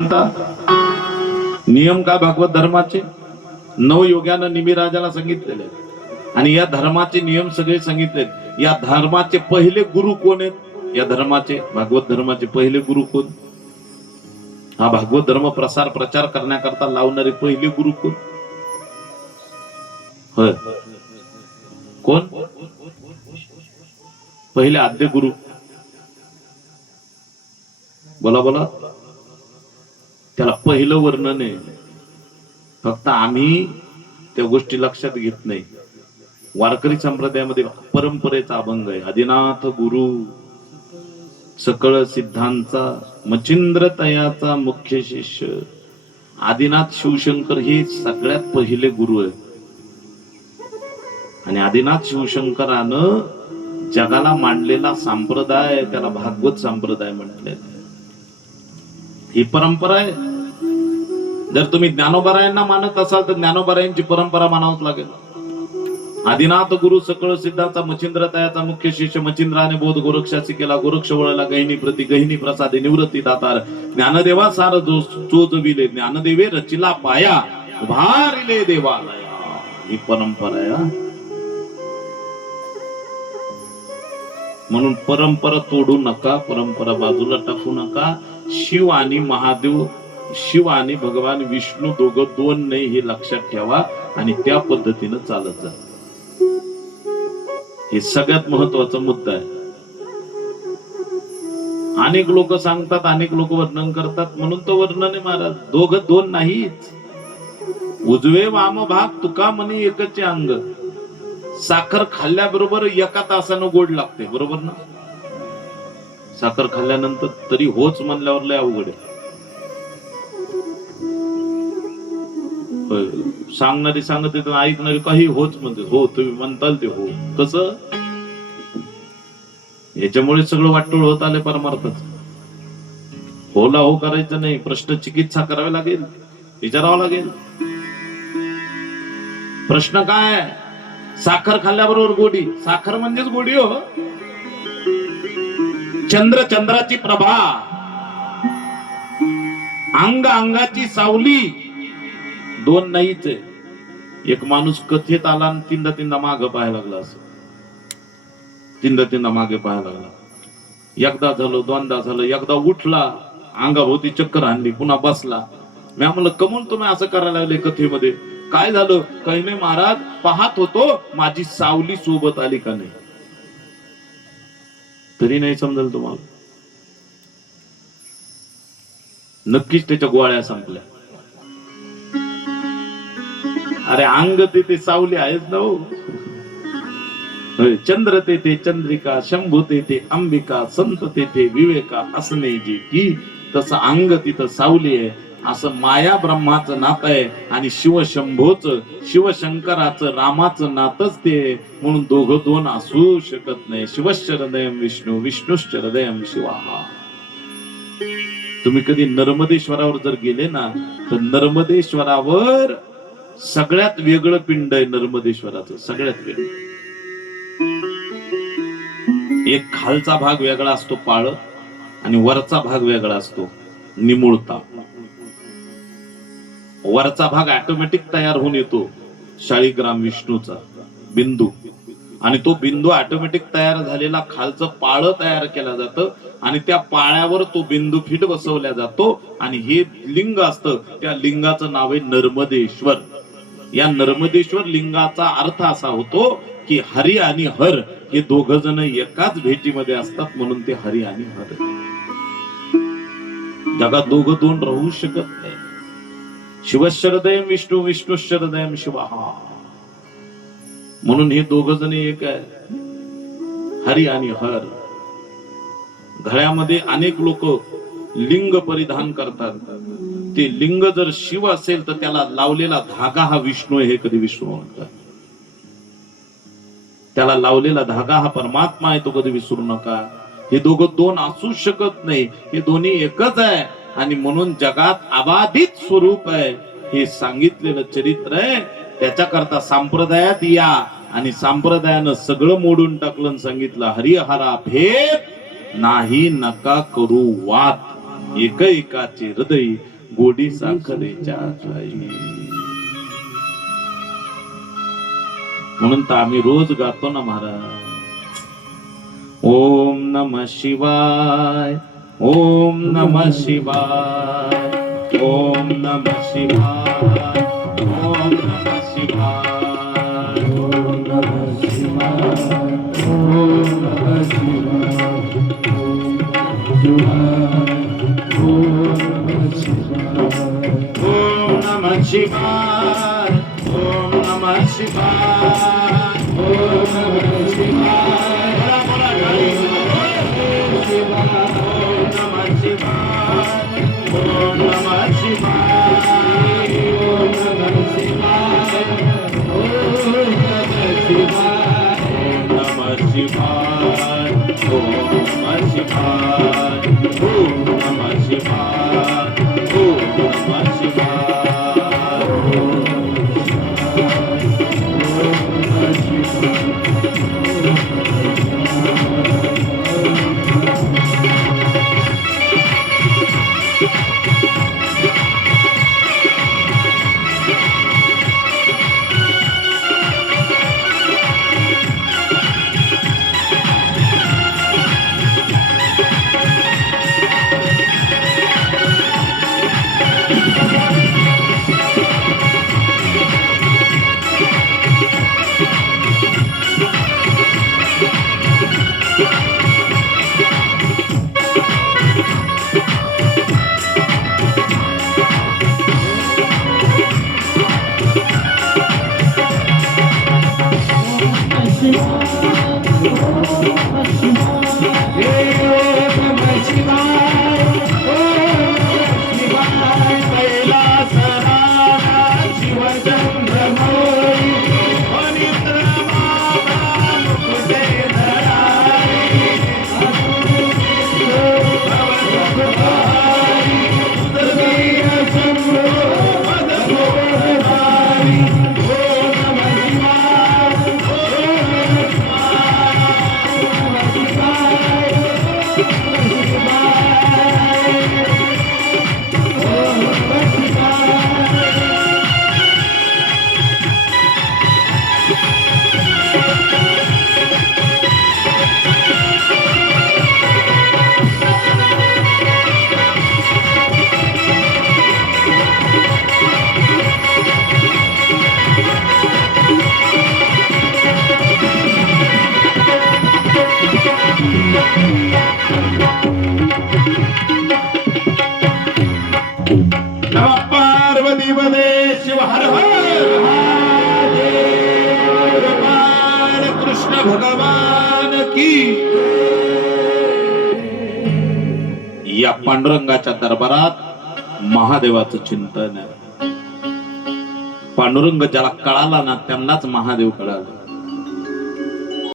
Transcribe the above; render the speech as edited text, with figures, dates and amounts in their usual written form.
नियम का भागवत धर्माचे 9 योग्यानं निमिराजाला सांगितलेले आणि या धर्माचे नियम सगळे सांगितलेत। या धर्माचे पहिले गुरु कोण आहेत? या धर्माचे भागवत धर्माचे पहिले गुरु कोण? हा भागवत धर्म प्रचार करण्याकरता लावणारे पहिले गुरु कोण? होय, कोण पहिले आद्य गुरु? बोला बोला। त्याला पहिलं वर्णन आहे, फक्त आम्ही त्या गोष्टी लक्षात घेत नाही। वारकरी संप्रदायामध्ये परंपरेचा अभंग आहे। आदिनाथ गुरु सकळ सिद्धांचा मचिंद्र तयाचा मुख्य शिष्य। आदिनाथ शिवशंकर हे सगळ्यात पहिले गुरु आहे आणि आदिनाथ शिवशंकरानं जगाला मांडलेला संप्रदाय त्याला भागवत संप्रदाय म्हटले। ही परंपरा आहे। जर तुम्ही ज्ञानोबारायांना मानत असाल तर ज्ञानोबारायांची परंपरा मानावच लागेल। आदिनाथ गुरु सकळ सिद्धाचा मचिंद्र तयाचा मुख्य शिष्य। मचिंद्राने बोध गोरक्षासी केला, गोरक्ष वळला गहिनी प्रति गहिनी प्रसादे निवृत्ती दातार। ज्ञानदेवा सार चोजविले, ज्ञानदेवे रचिला पाया उभारिले देवालया। ही परंपरा आहे। म्हणून परंपरा तोडू नका, परंपरा बाजूला टाकू नका। शिव आणि महादेव, शिव आणि भगवान विष्णू दोघं दोन नाही हे लक्षात ठेवा आणि त्या पद्धतीनं चालत जा। हे सगळ्यात महत्वाचा मुद्दा आहे। अनेक लोक सांगतात, अनेक लोक वर्णन करतात, म्हणून तो वर्णन आहे महाराज। दोघं दोन नाहीच, उजवे वाम भाग तुका म्हणे एकच अंग। साखर खाल्ल्याबरोबर एका तासानं गोड लागते, बरोबर ना? साखर खाल्ल्यानंतर तरी होच म्हणल्यावर लय अवघड आहे। सांगणारी सांगत येत, ऐकणारी काही होच म्हणते। हो तुम्ही म्हणताल ते हो, कसं? याच्यामुळे सगळं वाटोळ होत आले परमार्थच। होला हो करायचं नाही, प्रश्न चिकित्सा करावी लागेल, विचारावं लागेल। प्रश्न काय? साखर खाल्ल्याबरोबर गोडी, साखर म्हणजेच गोडी हो। चंद्र चंद्राची प्रभा, अंग अंगाची सावली, दोन नाहीच आहे। एक माणूस कथेत आला आणि तीनदा मागे पाहायला लागला, असं तीनदा मागे पाहायला लागला। एकदा झालं, दोनदा झालं, एकदा उठला, अंगाभोवती चक्कर आणली, पुन्हा बसला। मी म्हणलं कमून तुम्ही असं करायला लागले कथेमध्ये? काय झालं? काही नाही महाराज, पाहत होतो माझी सावली सोबत आली का नाही। तरी नाही समजेल तुम्हाला? नक्कीच त्याच्या गोळ्या संपल्या। अरे अंग ते सावली आहेच ना हो। चंद्र ते चंद्रिका, शंभू ते अंबिका, संत ते विवेका असणे जी की, तसं अंग तिथं सावली आहे। असं माया ब्रह्माचं नातं आहे आणि शिवशंभोचं, शिवशंकराचं, रामाचं नातच ते। म्हणून दोघं दोन असू शकत नाही। शिवश्चरदयम विष्णू, विष्णुश्चरदयम शिवा। तुम्ही कधी नर्मदेश्वरावर जर गेले ना, तर नर्मदेश्वरावर सगळ्यात वेगळं पिंड आहे नर्मदेश्वराचं, सगळ्यात वेगळं। एक खालचा भाग वेगळा असतो पाळ, आणि वरचा भाग वेगळा असतो निमुळता। वरचा भाग ऑटोमॅटिक तयार होऊन येतो, शाळीग्राम विष्णूचा बिंदू, आणि तो बिंदू ऑटोमॅटिक तयार झालेला खालचं पाळ तयार केला जातं आणि त्या पाळ्यावर तो बिंदू फिट बसवला जातो आणि हे लिंग असतं। त्या लिंगाचं नाव आहे नर्मदेश्वर। या नर्मदेश्वर लिंगाचा अर्थ असा होतो की हरी आणि हर हे दोघ जण एकाच भेटीमध्ये असतात, म्हणून ते हरी आणि हर। जगात दोघं दोन राहू शकत नाही। शिवश्चरदयम विष्णू, विष्णुश्चरदयम शिवा। म्हणून हे दोघ जण एक आहे, हरी आणि हर। गळ्यामध्ये अनेक लोक लिंग परिधान करतात। ते लिंग जर शिव असेल तर त्याला लावलेला धागा हा विष्णू आहे, हे कधी विष्णू म्हणतात। त्याला लावलेला धागा हा परमात्मा आहे, तो कधी विसरू नका। हे दोघं दोन असू शकत नाही, हे दोन्ही एकच आहे। आणि म्हणून जगात अबाधित स्वरूप आहे हे सांगितलेलं चरित्र आहे। त्याच्याकरता संप्रदायात या आणि संप्रदायानं सगळं मोडून टाकलं, सांगितलं हरिहरा भेद नाही नका करू वाद। एक एकाचे हृदय गोडी साखरेच्या ठाई. म्हणून तर आम्ही रोज गातो ना महाराज. ओम नमः शिवाय, ओम नमः शिवाय, ओम नमः शिवाय, ओम नमः शिवाय, ओम नमः शिवाय, ओम नमः शिवाय, ओम नमः शिवाय, ओम नमः शिवाय, ओम नमः शिवाय. ओम नमः शिवाय, ओम नमः शिवाय, ओम नमः शिवाय, ओम नमः शिवाय, ओम नमः शिवाय, ओम नमः शिवाय, ओम नमः शिवाय. पार्वती पदे शिव हर हर महादेव. कृष्ण भगवान की. या पांडुरंगाच्या दरबारात महादेवाचं चिंतन आहे. पांडुरंग ज्याला कळाला ना त्यांनाच महादेव कळाला.